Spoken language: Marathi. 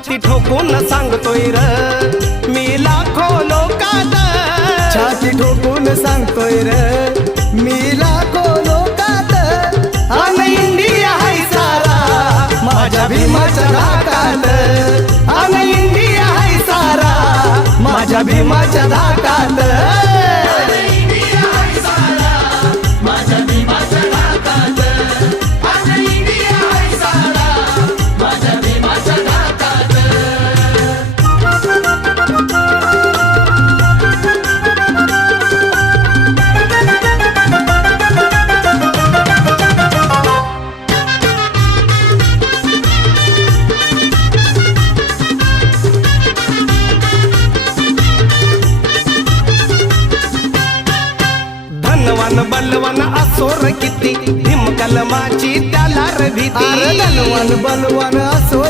छाती ठोकून सांगतोय र मी लाखो लोकात, छाती ठोकून सांगतोय र मी लाखो लोकात, अन इंडिया हाय सारा माझ्या भीमाच्या धाकात, अन इंडिया हाय सारा माझ्या भीमाच्या धाकात. धनवान बलवान असोर किती भीम कलमाची त्याला रे भीती, धनवान बलवान असो